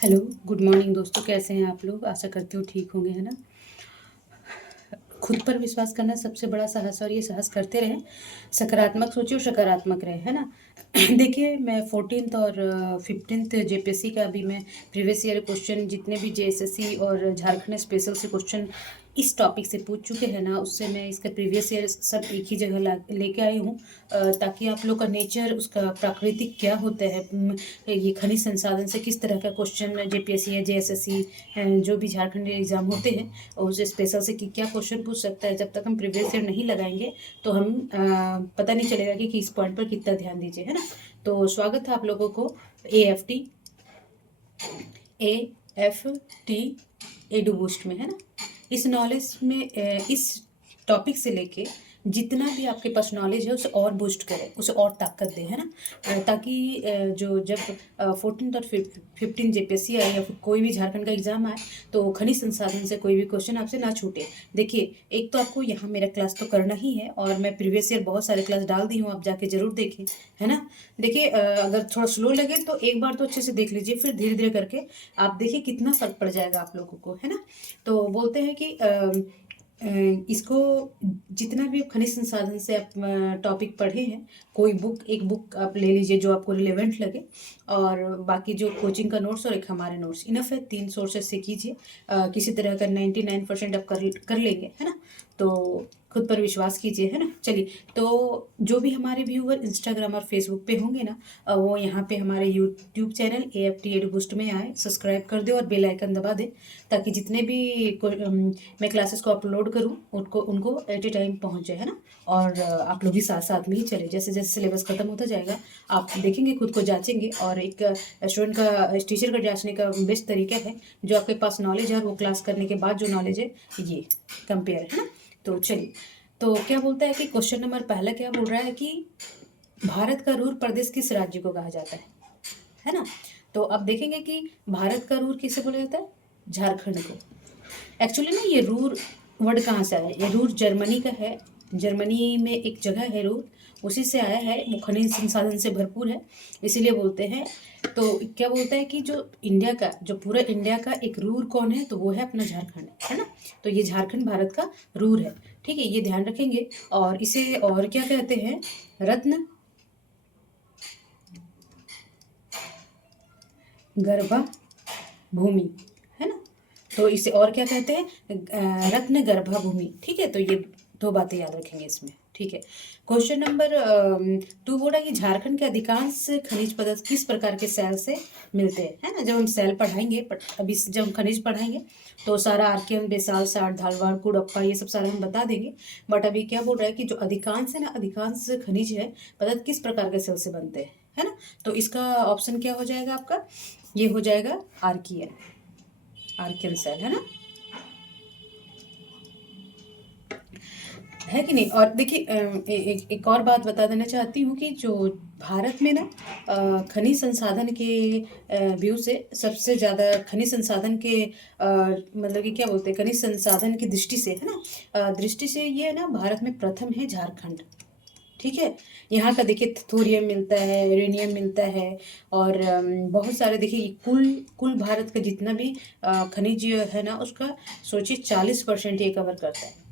Hello, good morning दोस्तों। कैसे हैं आप लोग? आशा करती हूँ ठीक होंगे, है ना। खुद पर विश्वास करना सबसे बड़ा साहस, और ये साहस करते रहें। सकारात्मक सोचिए और सकारात्मक रहे, है ना। देखिए, मैं 14th और 15th जेपीएससी का भी मैं प्रीवियस ईयर क्वेश्चन, जितने भी जेएसएससी और झारखंड स्पेशल से क्वेश्चन इस टॉपिक से पूछ चुके हैं ना, उससे मैं इसका प्रीवियस ईयर सब एक ही जगह लेके आई हूँ, ताकि आप लोग का नेचर, उसका प्राकृतिक क्या होता है, ये खनिज संसाधन से किस तरह का क्वेश्चन जेपीएससी या जेएसएससी जो भी झारखंड एग्जाम होते हैं, और उस स्पेशल से क्या क्वेश्चन पूछ सकता है। जब तक हम प्रीवियस ईयर नहीं लगाएंगे तो हम पता नहीं चलेगा कि किस पॉइंट पर कितना ध्यान दीजिए, है ना। तो स्वागत है आप लोगों को A F T edu boost में, है ना। इस नॉलेज में इस टॉपिक से लेके जितना भी आपके पास नॉलेज है उसे और बूस्ट करें, उसे और ताकत दें, है ना। ताकि जो जब 14th और 15 जेपीएससी आए या फिर कोई भी झारखंड का एग्जाम आए तो खनिज संसाधन से कोई भी क्वेश्चन आपसे ना छूटे। देखिए, एक तो आपको यहाँ मेरा क्लास तो करना ही है, और मैं प्रीवियस ईयर बहुत सारे क्लास डाल दी हूँ, आप जाके जरूर देखें, है ना। देखिए, अगर थोड़ा स्लो लगे तो एक बार तो अच्छे से देख लीजिए, फिर धीरे धीरे करके आप देखिए कितना फर्क पड़ जाएगा आप लोगों को, है ना। तो बोलते हैं कि इसको जितना भी खनिज संसाधन से आप टॉपिक पढ़े हैं, कोई बुक, एक बुक आप ले लीजिए जो आपको रिलेवेंट लगे, और बाकी जो कोचिंग का नोट्स और एक हमारे नोट्स, इनफ है। 3 सोर्सेस से कीजिए, किसी तरह का 99% आप कर लेंगे, है ना। तो खुद पर विश्वास कीजिए, है ना। चलिए, तो जो भी हमारे व्यूअर इंस्टाग्राम और फेसबुक पे होंगे ना, वो यहाँ पे हमारे YouTube channel AFT edu boost में आए, सब्सक्राइब कर दे और बेल आइकन दबा दे, ताकि जितने भी मैं क्लासेस को अपलोड करूँ उनको एट ए टाइम पहुँच जाए, है ना। और आप लोग भी साथ साथ में ही चले, जैसे जैसे सिलेबस खत्म होता जाएगा आप देखेंगे, खुद को जांचेंगे। और एक स्टूडेंट का, टीचर का जांचने का बेस्ट तरीका है, जो आपके पास नॉलेज है और वो क्लास करने के बाद जो नॉलेज है, ये कंपेयर, है ना। तो चलिए, तो क्या बोलता है कि क्वेश्चन नंबर पहला क्या बोल रहा है कि भारत का रूर प्रदेश किस राज्य को कहा जाता है ना। तो अब देखेंगे कि भारत का रूर किसे बोला जाता है, झारखंड को। एक्चुअली ना, ये रूर वर्ड कहाँ से आया है? ये रूर जर्मनी का है। जर्मनी में एक जगह है रूर, उसी से आया है। वो खनिज संसाधन से भरपूर है, इसीलिए बोलते हैं। तो क्या बोलता है कि जो इंडिया का, जो पूरा इंडिया का एक रूर कौन है, तो वो है अपना झारखंड, है ना। तो ये झारखंड भारत का रूर है, ठीक है, ये ध्यान रखेंगे। और इसे और क्या कहते हैं, रत्न गर्भा भूमि, है ना। तो इसे और क्या कहते हैं, रत्न गर्भा भूमि, ठीक है। तो ये 2 बातें याद रखेंगे इसमें, ठीक है। क्वेश्चन नंबर 2 बोला कि झारखंड के अधिकांश खनिज पदार्थ किस प्रकार के सेल से मिलते हैं, है ना। जब हम सेल पढ़ाएंगे, अभी जब हम खनिज पढ़ाएंगे तो सारा आर्कियम, बेसाल्ट, साल्ट, धालवाड़, कुड़प्पा, ये सब सारे हम बता देंगे। बट अभी क्या बोल रहा है कि जो अधिकांश है ना, अधिकांश खनिज है पदार्थ किस प्रकार के सेल से बनते हैं, है ना। तो इसका ऑप्शन क्या हो जाएगा आपका, ये हो जाएगा आर्कियन, आर्कियन सेल, है ना, है कि नहीं। और देखिए, एक और बात बता देना चाहती हूँ कि जो भारत में ना खनिज संसाधन के व्यू से सबसे ज़्यादा खनिज संसाधन के मतलब कि क्या बोलते हैं, खनिज संसाधन की दृष्टि से, है ना, दृष्टि से ये ना भारत में प्रथम है झारखंड, ठीक है। यहाँ का देखिए थोरियम मिलता है, यूरेनियम मिलता है, और बहुत सारे देखिए, कुल कुल भारत का जितना भी खनिज है ना, उसका सोचिए 40% ये कवर करता है।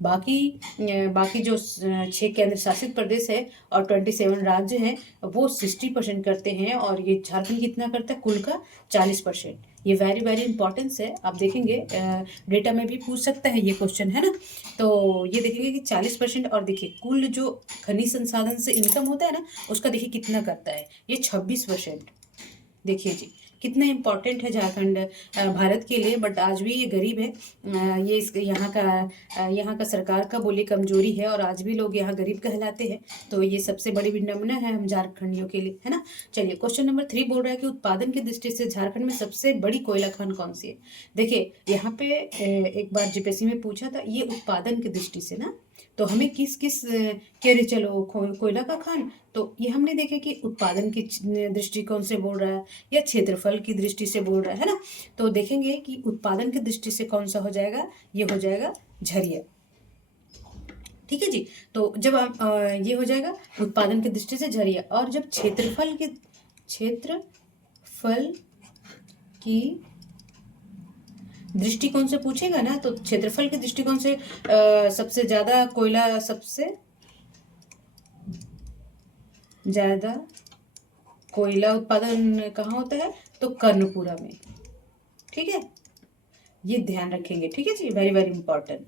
बाकी बाकी जो 6 केंद्र शासित प्रदेश है और 27 राज्य हैं, वो 60% करते हैं, और ये झारखंड कितना करता है, कुल का 40%। ये वेरी वेरी इंपॉर्टेंस है, आप देखेंगे डेटा में भी पूछ सकता है ये क्वेश्चन, है ना। तो ये देखेंगे कि 40%, और देखिए कुल जो खनिज संसाधन से इनकम होता है ना, उसका देखिए कितना करता है, ये 26%। देखिए जी, कितना इम्पोर्टेंट है झारखंड भारत के लिए। बट आज भी ये गरीब है, ये इस यहाँ का सरकार का बोली कमजोरी है, और आज भी लोग यहाँ गरीब कहलाते हैं। तो ये सबसे बड़ी विडम्बना है हम झारखंडियों के लिए, है ना। चलिए, क्वेश्चन नंबर 3 बोल रहा है कि उत्पादन की दृष्टि से झारखंड में सबसे बड़ी कोयला खान कौन सी है। देखिए, यहाँ पे एक बार जेपीएससी में पूछा था, ये उत्पादन की दृष्टि से ना, तो हमें किस किस कह रहे, चलो कोयला का खान, तो ये हमने देखे कि उत्पादन की दृष्टिकोण से बोल रहा है या क्षेत्रफल की दृष्टि से बोल रहा है ना। तो देखेंगे कि उत्पादन की दृष्टि से कौन सा हो जाएगा, ये हो जाएगा झरिया, ठीक है जी। तो जब आप ये हो जाएगा उत्पादन की दृष्टि से झरिया, और जब क्षेत्रफल की दृष्टिकोण से पूछेगा ना, तो क्षेत्रफल के दृष्टिकोण से सबसे ज्यादा कोयला, सबसे ज्यादा कोयला उत्पादन कहाँ होता है, तो कर्णपुरा में। ठीक है, ये ध्यान रखेंगे। ठीक है जी, वेरी वेरी इंपॉर्टेंट।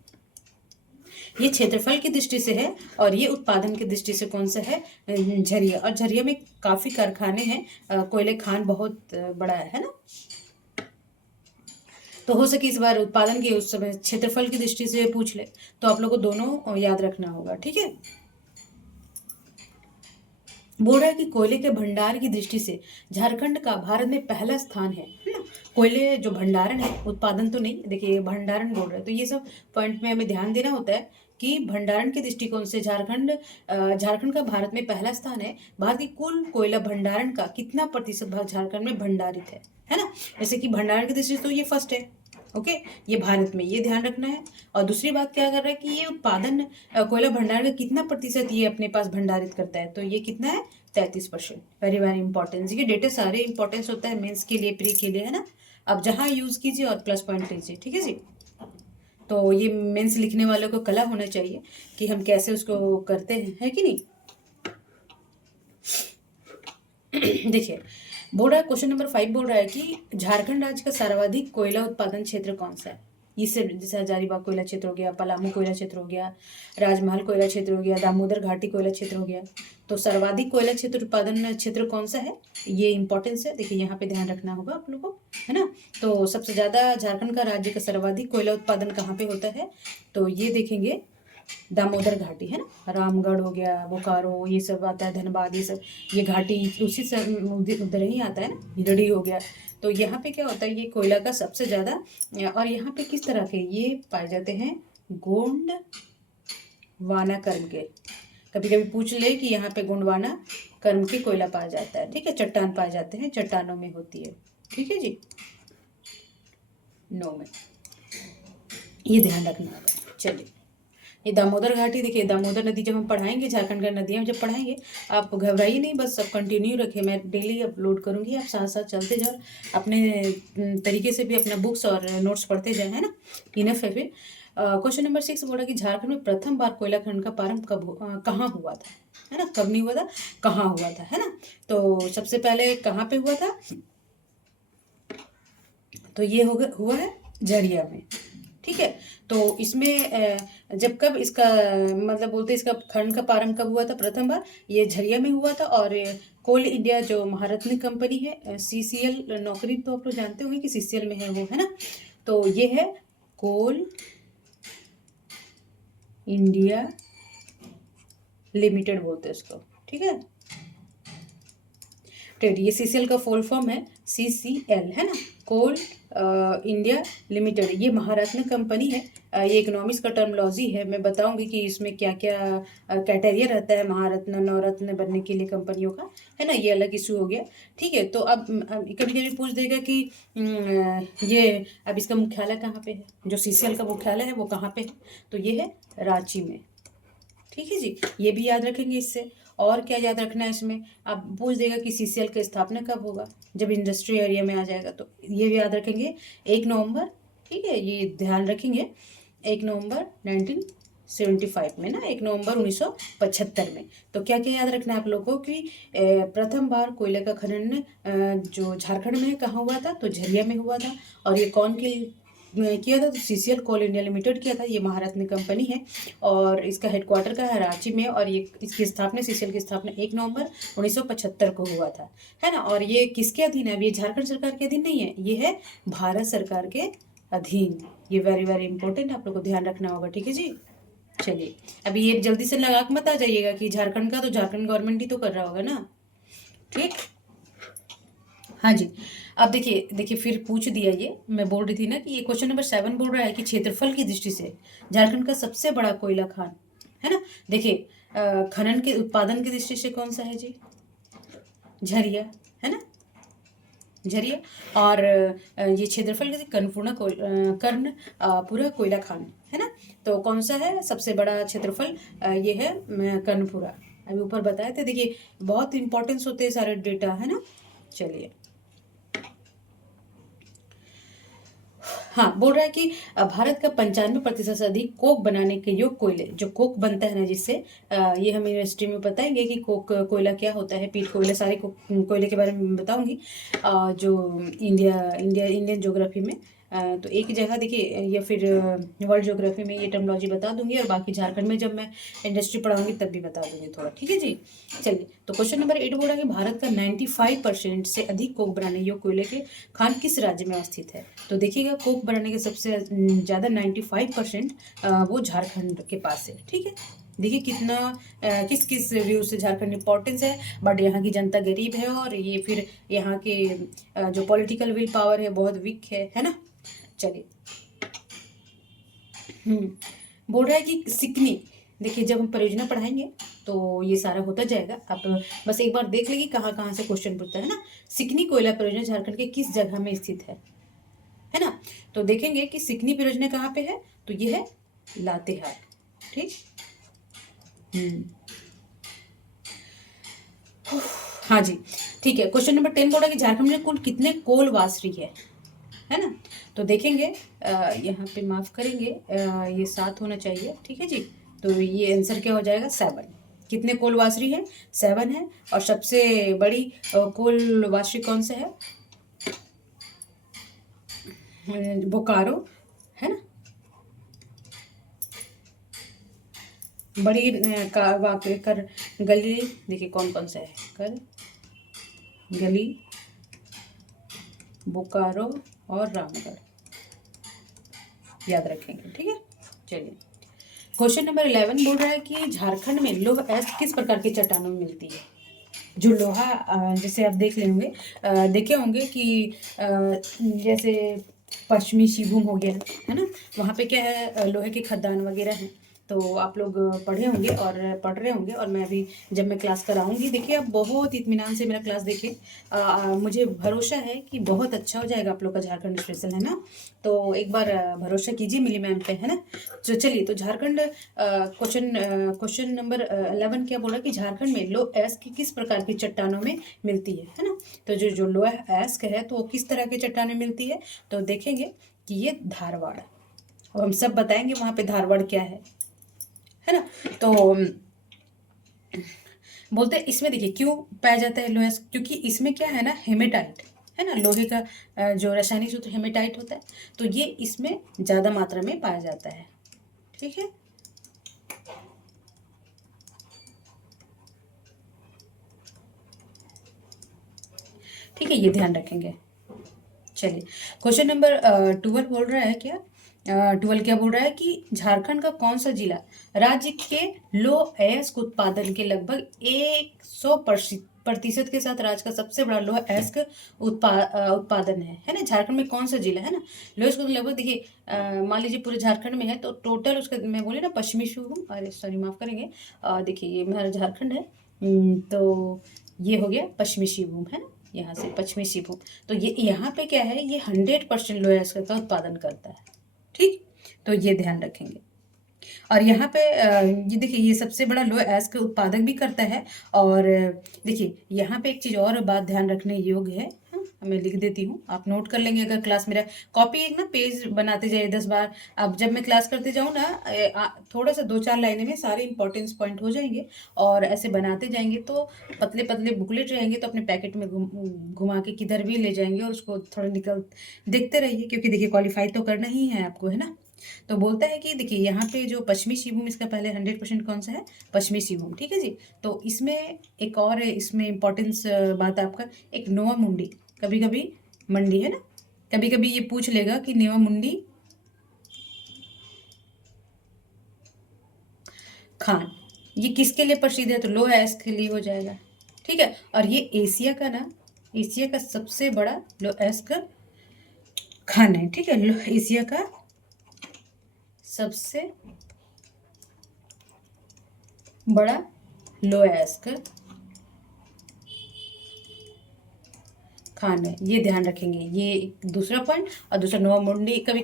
ये क्षेत्रफल की दृष्टि से है और ये उत्पादन की दृष्टि से कौन सा है, झरिया। और झरिया में काफी कारखाने हैं, कोयले खान बहुत बड़ा है ना। तो हो सके इस बार उत्पादन के उस समय क्षेत्रफल की दृष्टि से पूछ ले, तो आप लोग को दोनों याद रखना होगा। ठीक है, बोल रहा है कि कोयले के भंडार की दृष्टि से झारखंड का भारत में पहला स्थान है ना। कोयले जो भंडारण है, उत्पादन तो नहीं, देखिए भंडारण बोल रहे हैं, तो ये सब पॉइंट में हमें ध्यान देना होता है कि भंडारण के दृष्टिकोण से झारखंड का भारत में पहला स्थान है। भारत की कुल कोयला भंडारण का कितना प्रतिशत भाग झारखंड में भंडारित है ना। जैसे कि भंडारण की दृष्टि से तो ये फर्स्ट है। ओके, ये भारत में, ये ध्यान रखना है। और दूसरी बात क्या कर रहा है कि ये उत्पादन कोयला भंडार का कितना प्रतिशत ये अपने पास भंडारित करता है, तो ये कितना है, 33%। Very very important. ये डेटा सारे इंपॉर्टेंस होता है मेंस के लिए, प्री के लिए, है ना। अब जहाँ यूज कीजिए और प्लस पॉइंट लीजिए। ठीक है जी, तो ये मेंस लिखने वालों को कला होना चाहिए कि हम कैसे उसको करते हैं, है कि नहीं। देखिए, बोल रहा है क्वेश्चन नंबर 5 बोल रहा है कि झारखंड राज्य का सर्वाधिक कोयला उत्पादन क्षेत्र कौन सा है। इससे जैसे हजारीबाग कोयला क्षेत्र हो गया, पलामू कोयला क्षेत्र हो गया, राजमहल कोयला क्षेत्र हो गया, दामोदर घाटी कोयला क्षेत्र हो गया। तो सर्वाधिक कोयला क्षेत्र उत्पादन क्षेत्र कौन सा है, ये इंपॉर्टेंस है। देखिए यहाँ पे ध्यान रखना होगा आप लोग को, है ना। तो सबसे ज्यादा झारखंड का राज्य का सर्वाधिक कोयला उत्पादन कहाँ पे होता है, तो ये देखेंगे दामोदर घाटी, है ना। रामगढ़ हो गया, बोकारो, ये सब आता है, धनबाद, ये सब, ये घाटी उसी से उधर ही आता है ना, हिरडी हो गया। तो यहाँ पे क्या होता है, ये कोयला का सबसे ज्यादा। और यहाँ पे किस तरह के ये पाए जाते हैं, गोंडवाना कर्म के। कभी कभी पूछ ले कि यहाँ पे गोंडवाना कर्म के कोयला पाया जाता है। ठीक है, चट्टान पाए जाते हैं, चट्टानों में होती है। ठीक है जी, नो में, ये ध्यान रखना होगा। चलिए, ये दामोदर घाटी, देखिए दामोदर नदी जब हम पढ़ाएंगे, झारखंड का नदियाँ हम जब पढ़ाएंगे, आप घबराइए नहीं, बस सब कंटिन्यू रखें। मैं डेली अपलोड करूँगी, आप साथ साथ चलते जाओ, अपने तरीके से भी अपना बुक्स और नोट्स पढ़ते जाए, है ना। इनफ है फिर। क्वेश्चन नंबर 6 बोला कि झारखंड में प्रथम बार कोयला खनन का प्रारंभ कहाँ हुआ था, है ना। कब नहीं हुआ था, कहाँ हुआ था, है ना। तो सबसे पहले कहाँ पे हुआ था, तो ये हुआ है झरिया में। ठीक है, तो इसमें जब कब इसका मतलब बोलते हैं, इसका खनन का प्रारंभ कब हुआ था, प्रथम बार ये झरिया में हुआ था। और कोल इंडिया जो महारत्न कंपनी है, सीसीएल, नौकरी तो आप लोग जानते होंगे कि सीसीएल में है वो, है ना। तो ये है कोल इंडिया लिमिटेड बोलते हैं इसको। ठीक है, ट्रेड, ये सीसीएल का फुल फॉर्म है, सीसीएल, है ना, कोल इंडिया लिमिटेड। ये महारत्न कंपनी है। ये इकोनॉमिक्स का टर्मोलॉजी है, मैं बताऊंगी कि इसमें क्या क्या क्राइटेरिया रहता है महारत्न नवरत्न बनने के लिए कंपनियों का, है ना। ये अलग इशू हो गया। ठीक है, तो अब कभी कभी पूछ देगा कि ये अब इसका मुख्यालय कहाँ पे है, जो सीसीएल का मुख्यालय है वो कहाँ पे है, तो ये है रांची में। ठीक है जी, ये भी याद रखेंगे इससे। और क्या याद रखना है इसमें, आप पूछ देगा कि सीसीएल का स्थापना कब होगा, जब इंडस्ट्री एरिया में आ जाएगा, तो ये भी याद रखेंगे, 1 नवंबर। ठीक है, ये ध्यान रखेंगे, 1 नवंबर 1975 में ना, 1 नवंबर 1975 में। तो क्या क्या याद रखना है आप लोगों को कि प्रथम बार कोयले का खनन जो झारखंड में कहाँ हुआ था, तो झरिया में हुआ था। और ये कौन किया था, तो सीसीएल, कोल इंडिया लिमिटेड किया था, ये महारत्न कंपनी है। और इसका हेडक्वार्टर का है रांची में। और ये इसकी स्थापना, सीसीएल की स्थापना 1 नवंबर 1975 को हुआ था, है ना। और ये किसके अधीन है, अब ये झारखंड सरकार के अधीन नहीं है, ये है भारत सरकार के अधीन। ये वेरी वेरी इंपॉर्टेंट, आप लोग को ध्यान रखना होगा। ठीक है जी, चलिए, अभी ये जल्दी से लगा के मत आ जाइएगा कि झारखंड का, तो झारखंड गवर्नमेंट ही तो कर रहा होगा ना। ठीक, हाँ जी। अब देखिए देखिए, फिर पूछ दिया, ये मैं बोल रही थी ना कि ये क्वेश्चन नंबर 7 बोल रहा है कि क्षेत्रफल की दृष्टि से झारखंड का सबसे बड़ा कोयला खान, है ना। देखिए खनन के उत्पादन की दृष्टि से कौन सा है जी, झरिया, है ना, झरिया। और ये क्षेत्रफल के कर्णपुरा कोयला खान, है ना। तो कौन सा है सबसे बड़ा क्षेत्रफल, ये है कर्णपुरा। अभी ऊपर बताए थे, देखिए बहुत इंपॉर्टेंस होते हैं सारे डेटा, है ना। चलिए, हाँ, बोल रहा है कि भारत का 95% से अधिक कोक बनाने के योग्य कोयले, जो कोक बनता है ना जिससे, ये हम यूनिवर्सिटी में बताएंगे कि कोक कोयला क्या होता है, पीट कोयला, सारे कोयले के बारे में बताऊंगी। जो इंडियन ज्योग्राफी में, तो एक जगह देखिए, या फिर वर्ल्ड ज्योग्राफी में ये टर्मिनोलॉजी बता दूंगी, और बाकी झारखंड में जब मैं इंडस्ट्री पढ़ाऊंगी तब भी बता दूंगी थोड़ा, ठीक है जी। चलिए, तो क्वेश्चन नंबर 8 बोला कि भारत का 95% से अधिक कोक बनाने योग्य कोयले के खान किस राज्य में अवस्थित है। तो देखिएगा, कोक बनाने के सबसे ज़्यादा 95% वो झारखंड के पास है, ठीक है। देखिए कितना किस किस व्यू से झारखंड इंपॉर्टेंस है, बट यहाँ की जनता गरीब है, और ये फिर यहाँ के जो पॉलिटिकल विल पावर है बहुत वीक है ना। चलिए, बोल रहा है कि सिकनी, देखिए जब हम परियोजना पढ़ाएंगे तो ये सारा होता जाएगा। आप बस एक बार देख लीजिए कहाँ कहाँ से क्वेश्चन पूछता है ना। सिकनी कोयला परियोजना झारखंड के किस जगह में स्थित है ना। तो देखेंगे कि सिकनी परियोजना कहाँ पे है, तो ये है लातेहार, ठीक। हाँ जी, ठीक है। क्वेश्चन नंबर 10 बोला कि झारखंड में कुल कितने कोलवासरी है ना। तो देखेंगे, यहाँ पे माफ करेंगे, ये 7 होना चाहिए, ठीक है जी। तो ये आंसर क्या हो जाएगा, 7। कितने कोलवासरी है, 7 है। और सबसे बड़ी कोलवासरी कौन सा है, बोकारो, है ना। बड़ी कर गली, देखिए कौन कौन सा है, कर गली, बोकारो और रामगढ़, याद रखेंगे, ठीक है। चलिए, क्वेश्चन नंबर 11 बोल रहा है कि झारखंड में लौह अयस्क किस प्रकार की चट्टानों में मिलती है। जो लोहा, जैसे आप देखे होंगे कि जैसे पश्चिमी सिंहभूम हो गया, है ना, वहाँ पे क्या है, लोहे के खदान वगैरह हैं। तो आप लोग पढ़े होंगे और पढ़ रहे होंगे, और मैं अभी जब मैं क्लास कराऊंगी, देखिए आप बहुत इत्मीनान से मेरा क्लास देखें। मुझे भरोसा है कि बहुत अच्छा हो जाएगा आप लोग का झारखंड स्पेशल, है ना। तो एक बार भरोसा कीजिए मिली मैम पे, है ना। तो चलिए, तो झारखंड क्वेश्चन नंबर 11 क्या बोला कि झारखंड में लोह अयस्क किस प्रकार की चट्टानों में मिलती है ना। तो जो लोह अयस्क है तो वो किस तरह की चट्टानें मिलती है, तो देखेंगे कि ये धारवाड़, और हम सब बताएंगे वहाँ पे धारवाड़ क्या है ना। तो बोलते हैं इसमें, देखिए क्यों पाया जाता है लोहा, क्योंकि इसमें क्या है ना, हेमेटाइट है ना, लोहे का जो रासायनिक सूत्र हेमेटाइट होता है, तो ये इसमें ज़्यादा मात्रा में पाया जाता है, ठीक है। ठीक है, ये ध्यान रखेंगे। चलिए, क्वेश्चन नंबर 12 बोल रहा है क्या, 12 क्या बोल रहा है कि झारखंड का कौन सा जिला राज्य के लौह अयस्क उत्पादन के लगभग 100% के साथ राज्य का सबसे बड़ा लौह अयस्क उत्पादन है ना। झारखंड में कौन सा जिला है ना, लौह अयस्क लगभग, देखिए मान लीजिए पूरे झारखंड में है, तो टोटल उसका मैं बोले ना पश्चिमी सिंहभूम, अरे सॉरी माफ करेंगे, देखिए ये मेरा झारखंड है, तो ये हो गया पश्चिमी सिंहभूम, है ना, यहाँ से पश्चिमी सिंहभूम। तो ये यहाँ पे क्या है, ये 100% लोहा अयस्क का उत्पादन करता है, ठीक। तो ये ध्यान रखेंगे। और यहाँ पे ये देखिए, ये सबसे बड़ा लोह अयस्क उत्पादक भी करता है। और देखिए यहाँ पे एक चीज़ और बात ध्यान रखने योग्य है, हाँ, मैं लिख देती हूँ, आप नोट कर लेंगे अगर क्लास मेरा कॉपी, एक ना पेज बनाते जाइए 10 बार। अब जब मैं क्लास करते जाऊँ ना, थोड़ा सा 2-4 लाइनें में सारे इंपॉर्टेंस पॉइंट हो जाएंगे, और ऐसे बनाते जाएंगे तो पतले पतले बुकलेट रहेंगे, तो अपने पैकेट में घुमा के किधर भी ले जाएंगे, और उसको थोड़ा देखते रहिए, क्योंकि देखिए क्वालिफाई तो करना ही है आपको, है ना। तो बोलता है कि देखिए यहाँ पे जो पश्चिमी सिंहभूम, इसका पहले 100% कौन सा है, पश्चिमी सिंहभूम, ठीक है जी। तो इसमें एक और इसमें इम्पोर्टेंस बात आपका, एक नोवा मुंडी, कभी कभी मंडी, है ना, कभी कभी ये पूछ लेगा कि नोवा मुंडी खान, ये किसके लिए प्रसिद्ध है, तो लोह अयस्क के लिए हो जाएगा, ठीक है। और ये एशिया का ना, एशिया का सबसे बड़ा लोह अयस्क खान है, ठीक है। एशिया का सबसे बड़ा लोह अयस्क खान है, ये ध्यान रखेंगे। ये एक दूसरा पॉइंट। और दूसरा, नोवा मुंडी कभी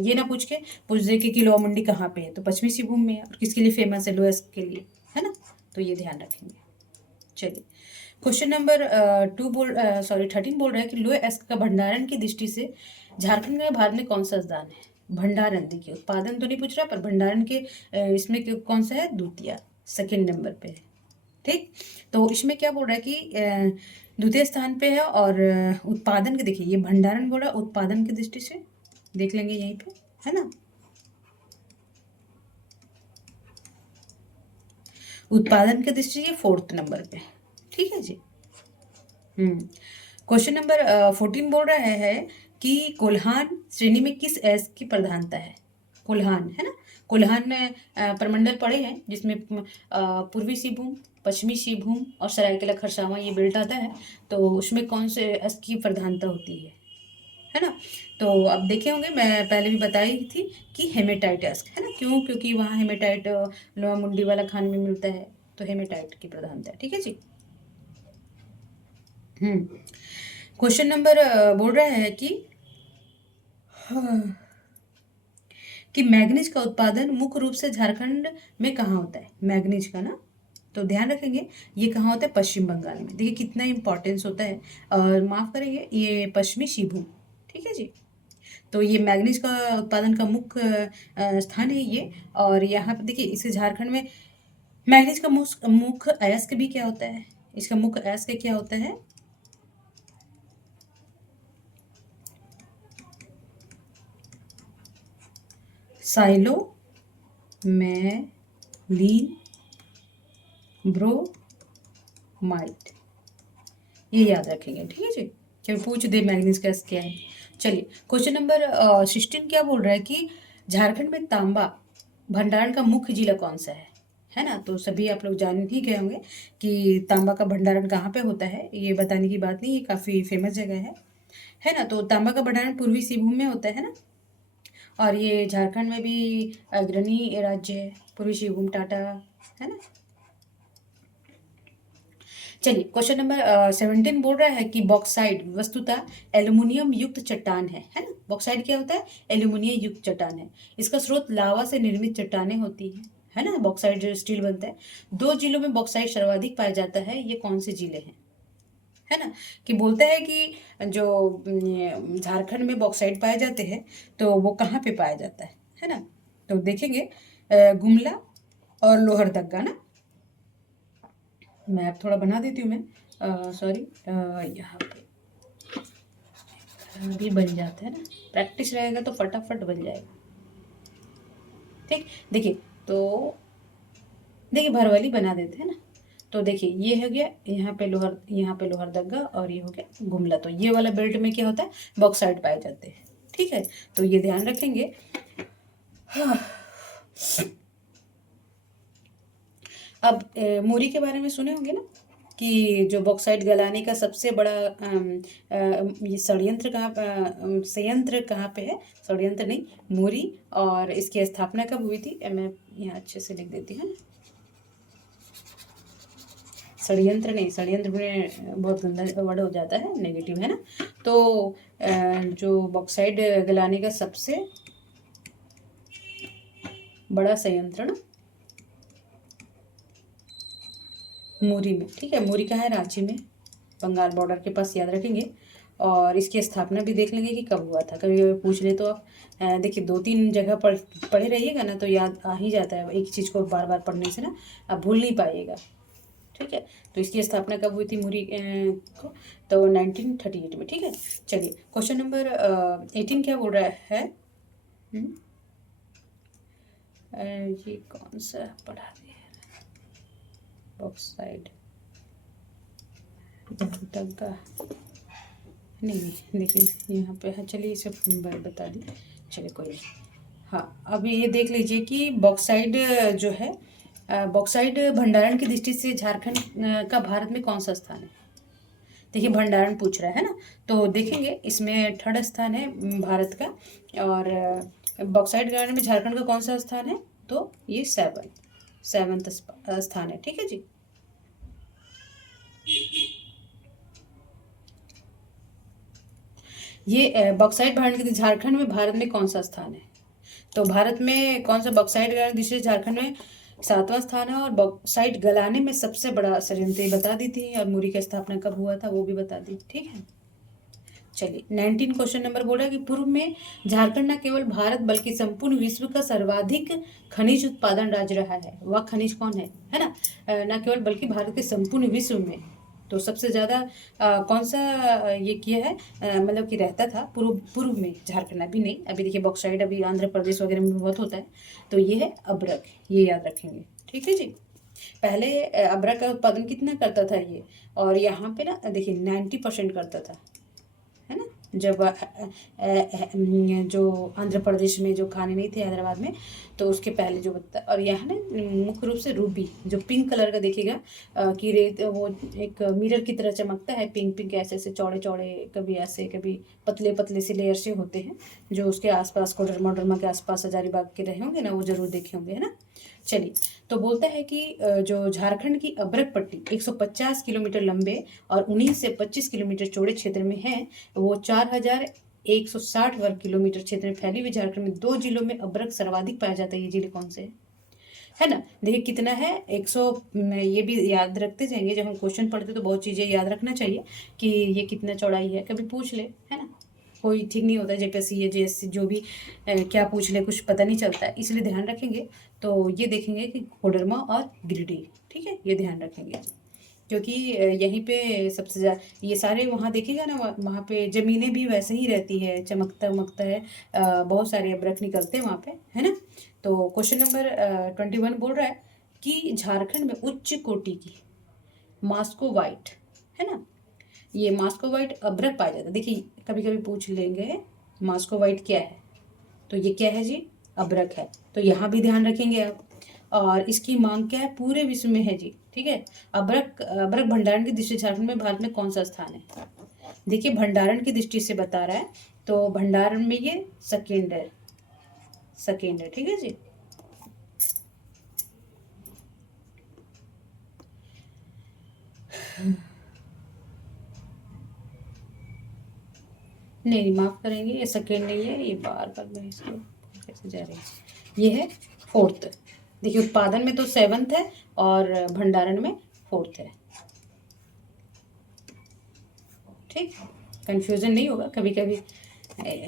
ये ना पूछ दे कि लोहा मुंडी कहाँ पे है, तो पश्चिमी सिंहभूम में है, और किसके लिए फेमस है, लोहा अयस्क के लिए, है ना। तो ये ध्यान रखेंगे। चलिए, क्वेश्चन नंबर 13 बोल रहा है कि लोह अयस्क का भंडारण की दृष्टि से झारखंड का भारत में कौन सा स्थान है। भंडारण, देखिए उत्पादन तो नहीं पूछ रहा, पर भंडारण के इसमें कौन सा है, द्वितीय, सेकंड नंबर पे है। ठीक, तो इसमें क्या बोल रहा है कि द्वितीय स्थान पे है, और उत्पादन के, देखिए ये भंडारण बोल रहा है, उत्पादन की दृष्टि से देख लेंगे यहीं पे, है ना। उत्पादन की दृष्टि से ये 4th नंबर पे, ठीक है जी। क्वेश्चन नंबर 14 बोल रहा है कि कोल्हान श्रेणी में किस अयस्क की प्रधानता है। कोल्हान, है ना, कोल्हान प्रमंडल पड़े हैं जिसमें पूर्वी सिंहभूम, पश्चिमी सिंहभूम और सरायकेला खरसावां ये बेल्ट आता है, तो उसमें कौन से अयस्क की प्रधानता होती है ना। तो अब देखे होंगे, मैं पहले भी बताई थी कि हेमेटाइट अयस्क, है ना, क्यों, क्योंकि वहाँ हेमेटाइट लोहा मुंडी वाला खान में मिलता है, तो हेमेटाइट की प्रधानता है, ठीक है जी। क्वेश्चन नंबर बोल रहा है कि मैग्नीज का उत्पादन मुख्य रूप से झारखंड में कहाँ होता है। मैग्नीज का ना, तो ध्यान रखेंगे ये कहाँ होता है, पश्चिम बंगाल में। देखिए कितना इंपॉर्टेंस होता है, और माफ करेंगे ये पश्चिमी सिंहभूम, ठीक है जी। तो ये मैग्नीज का उत्पादन का मुख्य स्थान है ये, और यहाँ पे देखिए इसे झारखंड में मैग्नीज का मुख्य अयस्क भी क्या होता है, इसका मुख्य अयस्क क्या होता है, साइलो मैलीन ब्रोमाइड, ये याद रखेंगे, ठीक है जी। चलो पूछ दे मैग्नीज का क्या है। चलिए क्वेश्चन नंबर 16 क्या बोल रहा है कि झारखंड में तांबा भंडारण का मुख्य जिला कौन सा है ना। तो सभी आप लोग जान ही गए होंगे कि तांबा का भंडारण कहाँ पे होता है, ये बताने की बात नहीं, ये काफ़ी फेमस जगह है ना। तो तांबा का भंडारण पूर्वी सिंहभूम में होता है ना, और ये झारखंड में भी अग्रणी राज्य है, पूर्वी सिंहभूम, टाटा, है ना। चलिए क्वेश्चन नंबर 17 बोल रहा है कि बॉक्साइड वस्तुतः एल्युमिनियम युक्त चट्टान है ना। बॉक्साइड क्या होता है, एल्युमिनियम युक्त चट्टान है। इसका स्रोत लावा से निर्मित चट्टानें होती है ना। बॉक्साइड जो स्टील बनता है, 2 जिलों में बॉक्साइड सर्वाधिक पाया जाता है, ये कौन से जिले हैं, है ना। कि बोलता है कि जो झारखंड में बॉक्साइड पाए जाते हैं, तो वो कहाँ पे पाया जाता है ना। तो देखेंगे गुमला और लोहरदगा ना। मैप थोड़ा बना देती हूँ मैं, सॉरी, यहाँ पे भी बन जाता है ना, प्रैक्टिस रहेगा तो फटाफट बन जाएगा, ठीक। देखिए तो देखिए भरवाली बना देते हैं ना। तो देखिए ये हो गया यहाँ पे लोहरदगा, और ये हो गया गुमला। तो ये वाला बेल्ट में क्या होता है, बॉक्साइड पाए जाते हैं, ठीक है। तो ये ध्यान रखेंगे। हाँ। अब मोरी के बारे में सुने होंगे ना, कि जो बॉक्साइट गलाने का सबसे बड़ा ये संयंत्र कहाँ पे है, षड्यंत्र नहीं, मोरी। और इसकी स्थापना कब हुई थी, मैं यहाँ अच्छे से लिख देती हूँ। षड्यंत्र नहीं, षड्यंत्र में बहुत गंदा वर्ड हो जाता है, नेगेटिव, है ना। तो जो बॉक्साइट गलाने का सबसे बड़ा संयंत्र ना मोरी में, ठीक है। मोरी का है रांची में, बंगाल बॉर्डर के पास, याद रखेंगे। और इसकी स्थापना भी देख लेंगे कि कब हुआ था, कभी पूछ ले तो आप देखिए 2-3 जगह पढ़े रहिएगा ना, तो याद आ ही जाता है। एक चीज़ को बार बार पढ़ने से ना आप भूल नहीं पाइएगा, ठीक है। तो इसकी स्थापना कब हुई थी मुरी को, तो 1938 में, ठीक है। चलिए क्वेश्चन नंबर 18 क्या बोल रहा है, ये कौन सा पढ़ा दिया, बॉक्साइड का नहीं, देखिए यहाँ पे, हाँ चलिए इसे बता दी, चलिए कोई नहीं। हाँ अब ये देख लीजिए कि बॉक्साइड जो है, बॉक्साइड भंडारण की दृष्टि से झारखंड का भारत में कौन सा स्थान है। देखिए भंडारण पूछ रहा है ना, तो देखेंगे इसमें 3rd स्थान है भारत का, और बॉक्साइड भंडारण में झारखंड का कौन सा स्थान है, तो ये 7th स्थान है, ठीक है जी। ये बॉक्साइट भंडारण के झारखंड में भारत में कौन सा स्थान है, तो भारत में कौन सा बॉक्साइट भंडारण जिससे झारखंड में सातवां स्थान है, और बॉक्साइट गलाने में सबसे बड़ा संयंत्र ये बता दी थी, और मूरी का स्थापना कब हुआ था वो भी बता दी। ठीक है, चलिए 19 क्वेश्चन नंबर बोल रहा है कि पूर्व में झारखंड न केवल भारत बल्कि संपूर्ण विश्व का सर्वाधिक खनिज उत्पादन राज्य रहा है। वह खनिज कौन है ना? न केवल बल्कि भारत के संपूर्ण विश्व में तो सबसे ज़्यादा कौन सा ये किया है, मतलब कि रहता था पूर्व पूर्व में झारखंड, अभी नहीं। अभी देखिए बॉक्साइड अभी आंध्र प्रदेश वगैरह में बहुत होता है, तो ये है अब्रक, ये याद रखेंगे। ठीक है जी। पहले अब्रक का उत्पादन कितना करता था ये, और यहाँ पे ना देखिए 90% करता था, है ना। जब जो आंध्र प्रदेश में जो खाने नहीं थे हैदराबाद में, तो उसके पहले जो बता, और यहाँ ना मुख्य रूप से रूबी जो पिंक कलर का देखिएगा कि रेत वो एक मिरर की तरह चमकता है, पिंक पिंक ऐसे ऐसे चौड़े चौड़े, कभी ऐसे कभी पतले पतले से लेयर से होते हैं, जो उसके आसपास कोडरमा वोडरमा के आसपास हजारीबाग के रहे होंगे ना, वो जरूर देखे होंगे, है ना। चलिए, तो बोलता है कि जो झारखंड की अब्रक पट्टी 150 किलोमीटर लंबे और 19 से 25 किलोमीटर चौड़े क्षेत्र में है, वो 4160 वर्ग किलोमीटर क्षेत्र में फैली हुई झारखंड में 2 जिलों में अब्रक सर्वाधिक पाया जाता है। ये जिले कौन से हैं, है ना। देखिए कितना है 100, ये भी याद रखते जाएंगे, जब हम क्वेश्चन पढ़ते तो बहुत चीज़ें याद रखना चाहिए कि ये कितना चौड़ाई है, कभी पूछ ले, है ना। कोई ठीक नहीं होता, जेपीएससी या जेएससी जो भी क्या पूछ ले, कुछ पता नहीं चलता है, इसलिए ध्यान रखेंगे। तो ये देखेंगे कि कोडरमा और गिरिडीह, ठीक है, ये ध्यान रखेंगे, क्योंकि यहीं पे सबसे ज़्यादा ये सारे वहाँ देखेगा ना, वहाँ पे ज़मीनें भी वैसे ही रहती है, चमकता उमकता है, बहुत सारे अब्रक निकलते हैं वहाँ पे, है ना। तो क्वेश्चन नंबर 21 बोल रहा है कि झारखंड में उच्च कोटि की मास्को वाइट, है ना, ये मास्को वाइट अब्रक पाया जाता है। देखिए कभी कभी पूछ लेंगे मास्को वाइट क्या है, तो ये क्या है जी, अब्रक है, तो यहाँ भी ध्यान रखेंगे आप। और इसकी मांग क्या है, पूरे विश्व में है जी, ठीक है। अब्रक अब्रक भंडारण की दृष्टि से झारखंड में भारत में कौन सा स्थान है? देखिए भंडारण की दृष्टि से बता रहा है, तो भंडारण में ये सेकेंड है, सेकेंड है, ठीक है जी। नहीं माफ करेंगे, ये सेकेंड नहीं है, ये बार बार मैं इसको कैसे जा रही है, ये है फोर्थ। देखिए उत्पादन में तो सेवंथ है और भंडारण में फोर्थ है, ठीक। कंफ्यूजन नहीं होगा, कभी कभी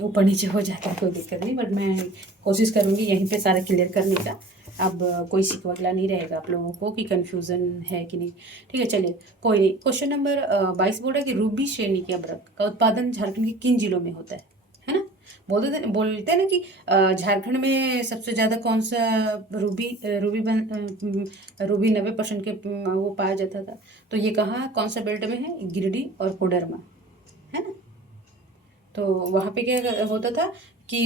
ऊपर नीचे हो जाता है, कोई दिक्कत नहीं, बट मैं कोशिश करूँगी यहीं पे सारा क्लियर करने का। अब कोई शिकवगला नहीं रहेगा आप लोगों को कि कंफ्यूजन है कि नहीं, ठीक है। चलिए कोई नहीं। क्वेश्चन नंबर 22 बोल रहा है कि रूबी श्रेणी के अब्रक का उत्पादन झारखंड के किन जिलों में होता है ना। बोलते हैं ना कि झारखंड में सबसे ज़्यादा कौन सा रूबी रूबी बन रूबी 90% के वो पाया जाता था, तो ये कहाँ कौन सा बेल्ट में है, गिरिडीह और कोडरमा, है ना। तो वहाँ पे क्या होता था कि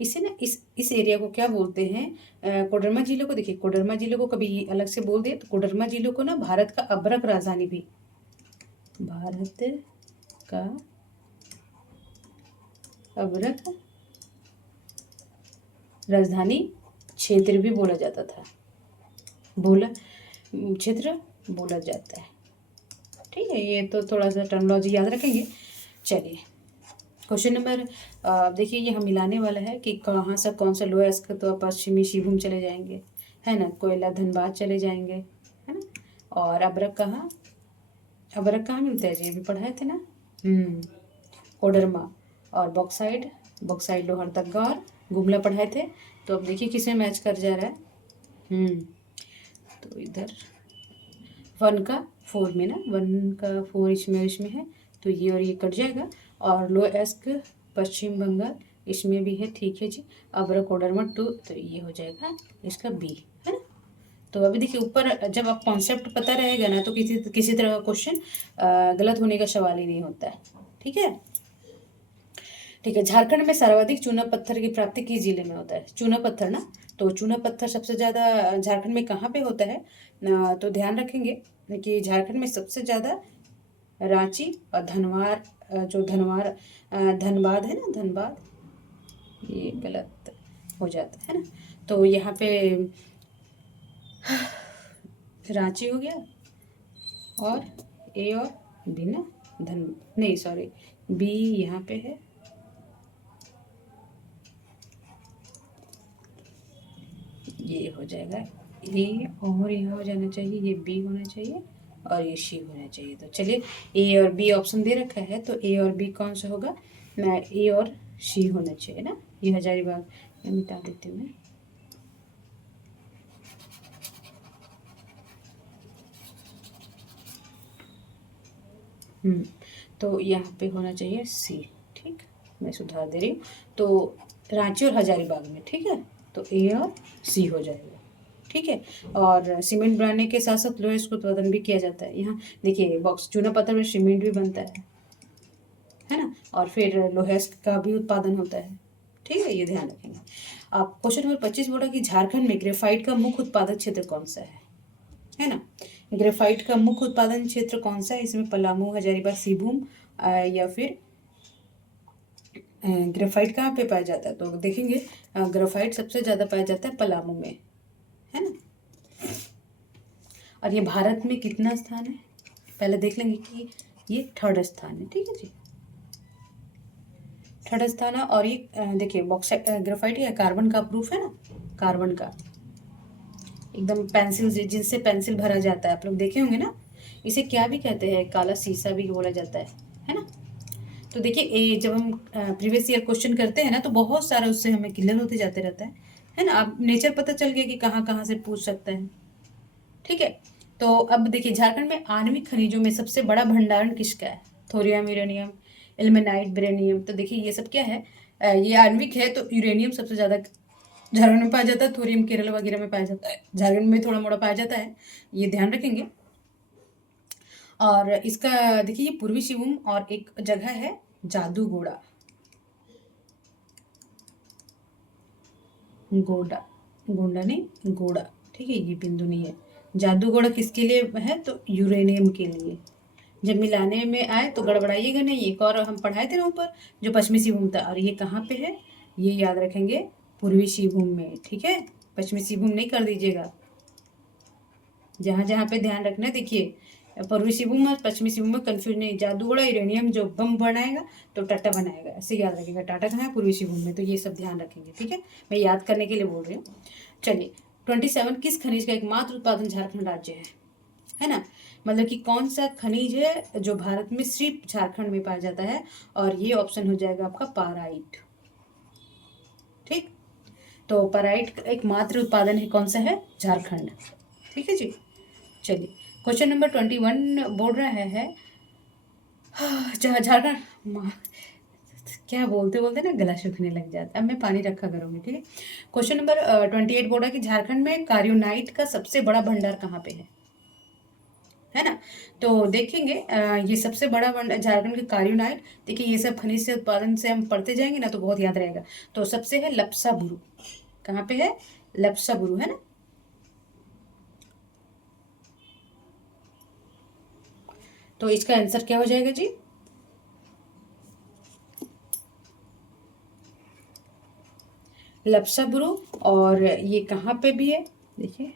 इसे ना इस एरिया को क्या बोलते हैं, कोडरमा जिले को। देखिए कोडरमा जिले को कभी अलग से बोल दे तो कोडरमा जिले को ना भारत का अब्रक राजधानी भी, भारत का अब्रक राजधानी क्षेत्र भी बोला जाता था, बोला क्षेत्र बोला जाता है, ठीक है। ये तो थोड़ा सा टर्मिनोलॉजी याद रखेंगे। चलिए क्वेश्चन नंबर देखिए ये हम मिलाने वाला है कि कहाँ से कौन सा लोएस्क, तो आप पश्चिमी शिवभूम चले जाएंगे, है ना, कोयला धनबाद चले जाएंगे, है ना। और अब्रक कहाँ मिलता है जी, अभी पढ़ाए थे ना, कोडरमा। और बॉक्साइड, बॉक्साइड लोहरदगा और गुमला पढ़ाए थे। तो अब देखिए किसमें मैच कर जा रहा है, तो इधर 1 का 4 में ना, 1 का 4 इसमें है, तो ये और ये कट जाएगा। और लोएस्क पश्चिम बंगाल इसमें भी है, ठीक है जी। अब्रक कोडरमा 2, तो ये हो जाएगा इसका बी, है ना। तो अभी देखिए ऊपर जब आप कॉन्सेप्ट पता रहेगा ना, तो किसी तरह का क्वेश्चन गलत होने का सवाल ही नहीं होता है, ठीक है। ठीक है, झारखंड में सर्वाधिक चूना पत्थर की प्राप्ति किस जिले में होता है, चूना पत्थर ना, तो चूना पत्थर सबसे ज़्यादा झारखंड में कहाँ पे होता है, तो ध्यान रखेंगे कि झारखंड में सबसे ज़्यादा रांची और धनवार, जो धनबाद है ना, धनबाद, ये गलत हो जाता है ना, तो यहाँ पे रांची हो गया, और ए और बी ना, नहीं सॉरी, बी यहाँ पे है, ये हो जाएगा ए और यहाँ हो जाना चाहिए, ये बी होना चाहिए और ये सी होना चाहिए। तो चलिए ए और बी ऑप्शन दे रखा है, तो ए और बी कौन सा होगा? मैं ए और सी होना चाहिए ना। ये हजारीबाग ये मिटा देती हूँ मैं। तो यहाँ पे होना चाहिए सी। ठीक, मैं सुधार दे रही हूँ। तो रांची और हजारीबाग में, ठीक है, तो ए और सी हो जाएगा। ठीक है, और सीमेंट बनाने के साथ साथ लोहे का उत्पादन भी किया जाता है। यहाँ देखिए बॉक्स चूना पत्थर में सीमेंट भी बनता है ना, और फिर लोहे का भी उत्पादन होता है। ठीक है, ये ध्यान रखेंगे आप। क्वेश्चन नंबर 25 बोला कि झारखंड में ग्रेफाइट का मुख्य उत्पादक क्षेत्र कौन सा है ना। ग्रेफाइट का मुख्य उत्पादन क्षेत्र कौन सा है? इसमें पलामू, हजारीबाग, सिंहभूम या फिर ग्रेफाइट कहाँ पे पाया जाता है? तो देखेंगे ग्रेफाइट सबसे ज़्यादा पाया जाता है पलामू में, है ना। और ये भारत में कितना स्थान है पहले देख लेंगे कि ये 3rd स्थान है। ठीक है जी, 3rd स्थान है। और ये देखिए बॉक्साइट ग्रेफाइट या कार्बन का प्रूफ है ना, कार्बन का एकदम पेंसिल जिनसे पेंसिल भरा जाता है, आप लोग देखे होंगे ना। इसे क्या भी कहते हैं? काला शीशा भी बोला जाता है ना। तो देखिए जब हम प्रीवियस ईयर क्वेश्चन करते हैं ना, तो बहुत सारा उससे हमें क्लियर होते जाते रहता है ना। अब नेचर पता चल गया कि कहाँ कहाँ से पूछ सकते हैं। ठीक है, तो अब देखिए झारखंड में आणविक खनिजों में सबसे बड़ा भंडारण किसका है? थोरियम, यूरेनियम, इल्मेनाइट, बेरेनियम। तो देखिए ये सब क्या है? ये आणविक है, तो यूरेनियम सबसे ज़्यादा झारखंड में पाया जाता है, थोरियम केरल वगैरह में पाया जाता है, झारखंड में थोड़ा मोड़ा पाया जाता है, ये ध्यान रखेंगे। और इसका देखिए ये पूर्वी सिंहभूम और एक जगह है जादूगोड़ा, गोंडा, गोंडा नहीं गोड़ा। ठीक है, ये बिंदु नहीं है। जादूगोड़ा किसके लिए है? तो यूरेनियम के लिए। जब मिलाने में आए तो गड़बड़ाइएगा नहीं। एक और हम पढ़ाए थे ना ऊपर, जो पश्चिमी सिंहभूम था, और ये कहाँ पे है? ये याद रखेंगे, पूर्वी सिंहभूम में। ठीक है, पश्चिमी सिंहभूम नहीं कर दीजिएगा। जहाँ जहाँ पे ध्यान रखना है, देखिए पूर्वी सिंहभूम और पश्चिमी सिंहभूम में कंफ्यूज नहीं। जादूगोड़ा यूरेनियम जो बम बनाएगा तो टाटा बनाएगा, ऐसे याद रखिएगा। टाटा कहाँ है? पूर्वी सिंहभूम में। तो ये सब ध्यान रखेंगे। ठीक है, मैं याद करने के लिए बोल रही हूँ। चलिए 27 किस खनिज का एकमात्र उत्पादन झारखंड राज्य है ना। मतलब कि कौन सा खनिज है जो भारत में सिर्फ झारखंड में पाया जाता है? और ये ऑप्शन हो जाएगा आपका पाराइट। ठीक, तो पाराइट का एकमात्र उत्पादन है कौन सा है? झारखंड। ठीक है जी, चलिए क्वेश्चन नंबर 21 बोल रहा है झारखंड, क्या बोलते बोलते ना गला सूखने लग जाता है। अब मैं पानी रखा करूँगी। ठीक है, क्वेश्चन नंबर 28 बोल रहा है कि झारखंड में कार्योनाइट का सबसे बड़ा भंडार कहाँ पे है ना। तो देखेंगे ये सबसे बड़ा भंडार झारखंड के कार्योनाइट। देखिए ये सब खनिज से उत्पादन से हम पढ़ते जाएंगे ना, तो बहुत याद रहेगा। तो सबसे है लपसा बुरू। कहाँ पे है? लपसा बुरू, है ना। तो इसका आंसर क्या हो जाएगा जी? लपसा बुरू। और ये कहाँ पे भी है? देखिए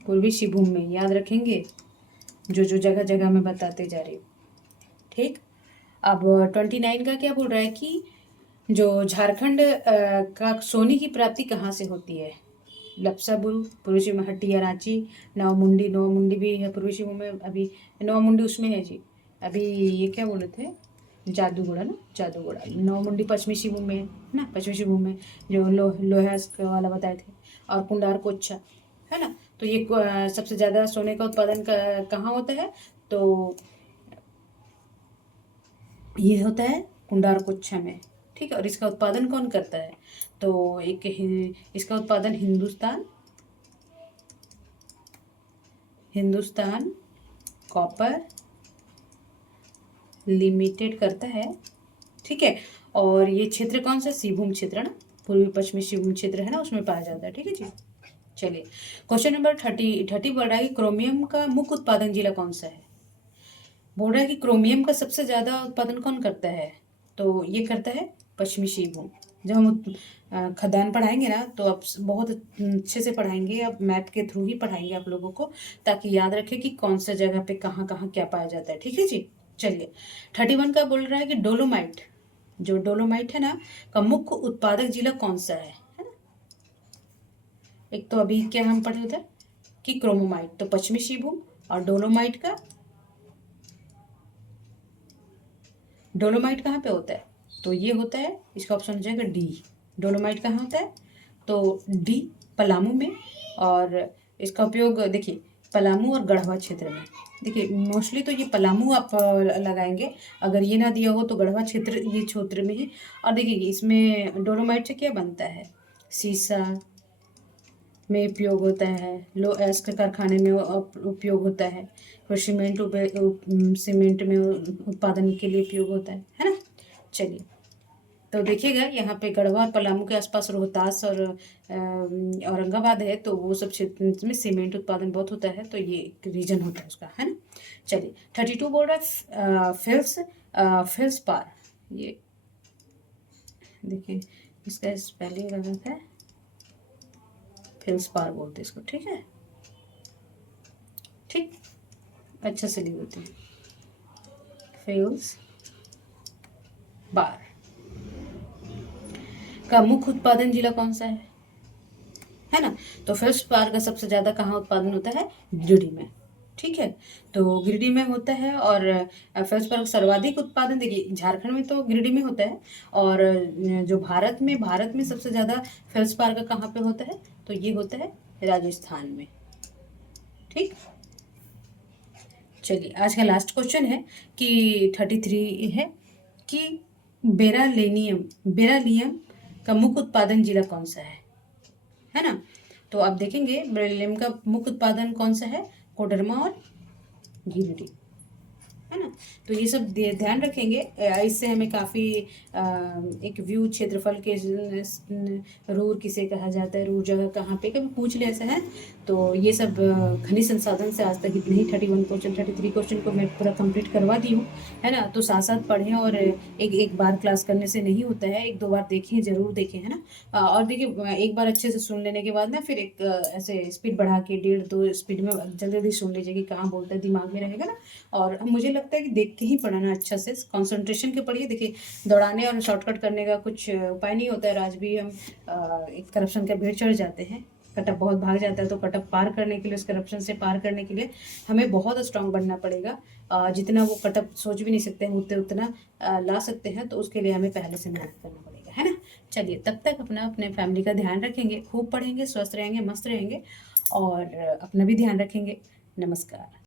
पूर्वी सिंहभूम में, याद रखेंगे जो जो जगह जगह मैं बताते जा रही हूँ। ठीक, अब 29 का क्या बोल रहा है कि जो झारखंड का सोने की प्राप्ति कहाँ से होती है? लपसा बुरू, पूर्वी सिंहभूम, हटिया, रांची, नौमुंडी। नौमुंडी भी है पूर्वी सिंहभूम में। अभी नौमुंडी उसमें है जी। अभी ये क्या बोले थे? जादूगोड़ा ना, जादूगोड़ा। नौमुंडी पश्चिमी सिंहभूम में है ना, पश्चिमी सिंहभूम में, जो लोहा वाला बताए थे। और कुंडार कोच्चा, है ना। तो ये सबसे ज़्यादा सोने का उत्पादन कहाँ होता है? तो ये होता है कुंडार कोच्चा में। ठीक है, और इसका उत्पादन कौन करता है? तो इसका उत्पादन हिंदुस्तान कॉपर लिमिटेड करता है। ठीक है, और ये क्षेत्र कौन सा? सिंहभूम क्षेत्र है ना, पूर्वी पश्चिमी सिंहभूम क्षेत्र है ना, उसमें पाया जाता है। ठीक है जी, चलिए क्वेश्चन नंबर 30 बोल रहा है कि क्रोमियम का मुख्य उत्पादन जिला कौन सा है? बोल रहा है कि क्रोमियम का सबसे ज़्यादा उत्पादन कौन करता है? तो ये करता है पश्चिमी सिंहभूम। जब हम खदान पढ़ाएंगे ना, तो आप बहुत अच्छे से पढ़ाएंगे, अब मैप के थ्रू ही पढ़ाएंगे आप लोगों को, ताकि याद रखें कि कौन सा जगह पे कहाँ कहाँ क्या पाया जाता है। ठीक है जी, चलिए 31 का बोल रहा है कि डोलोमाइट, जो डोलोमाइट है ना, का मुख्य उत्पादक जिला कौन सा है ना। एक तो अभी क्या हम पढ़े थे कि क्रोमोमाइट, तो पश्चिमी शिवभूम, और डोलोमाइट कहाँ पे होता है, तो ये होता है, इसका ऑप्शन हो जाएगा डी। डोलोमाइट कहाँ होता है, तो डी पलामू में। और इसका उपयोग देखिए पलामू और गढ़वा क्षेत्र में, देखिए मोस्टली तो ये पलामू आप लगाएंगे, अगर ये ना दिया हो तो गढ़वा क्षेत्र ये क्षेत्र में है। और देखिए इसमें डोलोमाइट से क्या बनता है, शीशा में उपयोग होता है, लो एस्क कारखाने में उपयोग होता है, और सीमेंट में उत्पादन के लिए उपयोग होता है ना। चलिए, तो देखिएगा यहाँ पे गढ़वा और पलामू के आसपास रोहतास और औरंगाबाद है, तो वो सब क्षेत्र में सीमेंट उत्पादन बहुत होता है, तो ये एक रीजन होता है उसका, है ना। चलिए 32 बोल रहा है फेल्स पार, ये देखिए इसका स्पेलिंग गलत है, फेल्स पार बोलते हैं इसको, ठीक है, ठीक, अच्छा से लिख देते हैं, फेल्स बार का मुख्य उत्पादन जिला कौन सा है ना। तो फेल्स पार का सबसे ज़्यादा कहाँ उत्पादन होता है, गिरिडीह में, ठीक है, तो गिरिडीह में होता है। और फेल्सपार का सर्वाधिक उत्पादन देखिए झारखंड में तो गिरिडीह में होता है, और जो भारत में सबसे ज़्यादा फेल्सपार का कहाँ पे होता है, तो ये होता है राजस्थान में, ठीक। चलिए आज का लास्ट क्वेश्चन है कि 33 है कि बेरालियम का मुख्य उत्पादन जिला कौन सा है ना। तो आप देखेंगे बेरालियम का मुख्य उत्पादन कौन सा है, कोडरमा और गिरिडीह, है ना। तो ये सब ध्यान रखेंगे, इससे हमें काफ़ी एक व्यू क्षेत्रफल के रूर किसे कहा जाता है, रूर जगह कहाँ पे, कभी पूछ ले ऐसा है, तो ये सब खनिज संसाधन से आज तक इतने ही 31 क्वेश्चन 33 क्वेश्चन को मैं पूरा कंप्लीट करवा दी हूँ, है ना। तो साथ साथ पढ़ें, और एक बार क्लास करने से नहीं होता है, एक दो बार देखें, ज़रूर देखें, है ना। और देखिए एक बार अच्छे से सुन लेने के बाद ना फिर एक ऐसे स्पीड बढ़ा के 1.5-2 स्पीड में जल्दी जल्दी सुन लीजिए कि कहाँ बोलता है, दिमाग में रहेगा ना। और मुझे लगता है कि देख के ही पढ़ना अच्छे से कंसंट्रेशन के पढ़िए। देखिए दौड़ाने और शॉर्टकट करने का कुछ उपाय नहीं होता है, आज भी हम एक करप्शन का भीड़ चढ़ जाते हैं, कटअप बहुत भाग जाता है, तो कटअप पार करने के लिए, उस करप्शन से पार करने के लिए हमें बहुत स्ट्रांग बनना पड़ेगा। जितना वो कटअप सोच भी नहीं सकते हैं उतना ला सकते हैं, तो उसके लिए हमें पहले से मेहनत करना पड़ेगा, है ना। चलिए तब तक अपने फैमिली का ध्यान रखेंगे, खूब पढ़ेंगे, स्वस्थ रहेंगे, मस्त रहेंगे, और अपना भी ध्यान रखेंगे। नमस्कार।